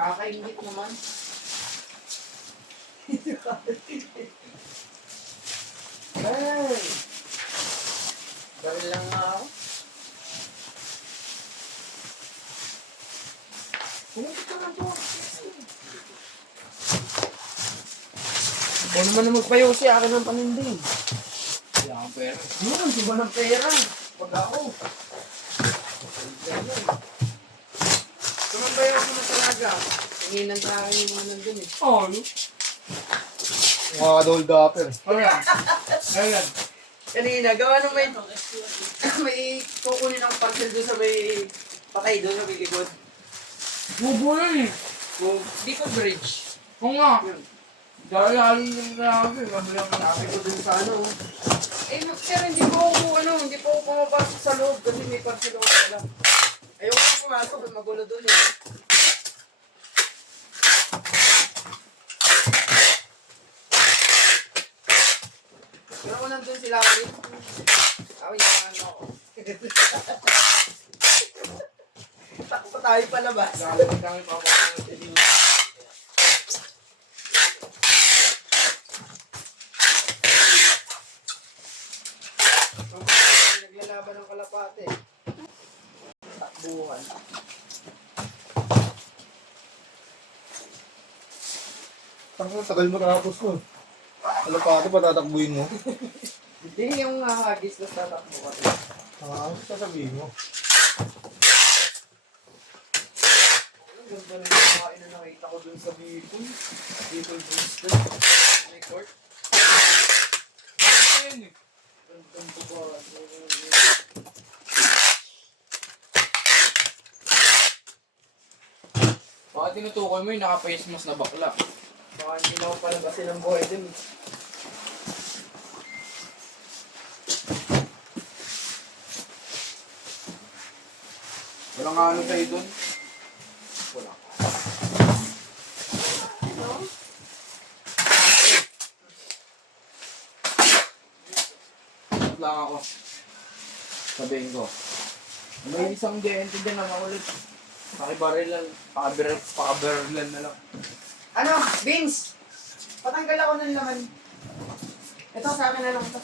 Nakakaingit naman. Ay! Dahil lang nga ako. Pumipit ka lang po. Kung naman na magpayosi, akin ng paninding. Wala akong pera. Diba ng pera? Pag ako. Kung magpayosi na talaga, tinginan sa akin yung mga nandun eh. Oh, ano? Mga kadol dapper. Ayan. Kanina, gawa nung may kukunin ng parcel doon sa may patay doon sa may likod. Bubo yun eh. Likod bridge. Oo nga. Yun. Dahil yung grabe. Sabi ko dun sa ano. Pero hindi po ako pumapasok sa loob kasi may parcel ako pala. Ayoko ko pumasok, magulo dun eh. Pero kung nandun sila ulit, awin yung ano ako. Takot pa tayo palabas. Dahil kami papasok sa dito. Naglalaban ng kalapate. Takbuhan. Tagal mo tapos ko. Ano pa ito, patatakbuhin mo? Hindi yung hagis na tatakbo ka. Ano sasabihin mo? Ang ganda na yung kain na nakita ko dun sa Bicol. Bicol Brewster. May court. Ano yun eh? Gandang buka. Baka tinutukoy mo yung naka-face na bakla. Baka hindi na ako palabasin ng buhay dun. Walang ano sa'yo dun? Wala. Lang ako. Sabihin ko. May isang DNT dyan na makulit. Pakabarilan na lang. Ano? Vince! Patanggal ako ng laman. Ito sa akin na lang ito.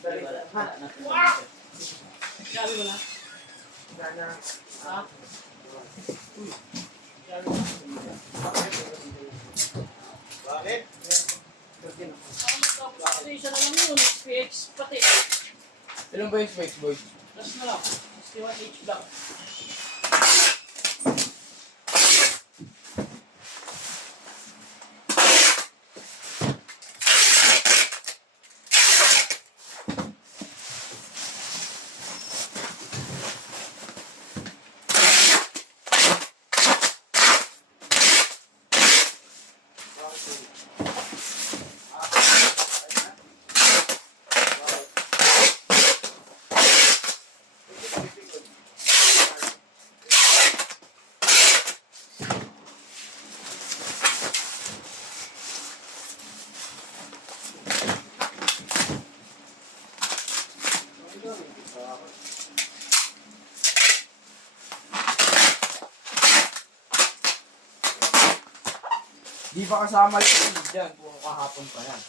Dali. Ha? Wow! Sabi mo na. Gana. Ha? Bakit? Isa na lang yun, PX pati. Ilan ba yung specs, boys? Last na lang, 61H black. Di pa kasama yung dyan, puro kahapon pa yan.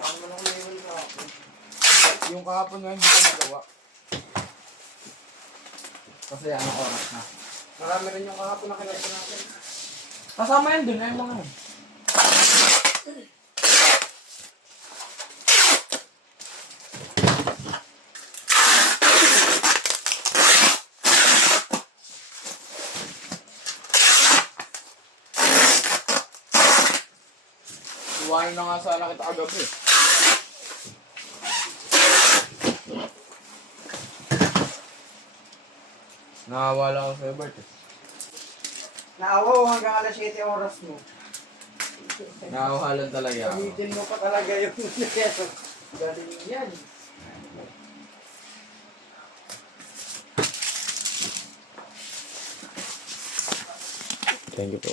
Paano mo nang level ka ako? Yung kahapon nga hindi ko nagawa. Kasi anong oras na. Marami rin yung kahapon na kinasa natin. Kasama yan dun, ayun mga yun. Iwanin na nga sana kita kagabi. Nakawala ko sa Bert eh. Naawa ko hanggang alas 7 oras mo. Nakawalan talaga ako. Gamitin mo pa talaga yung nito. Galing yan. Thank you po.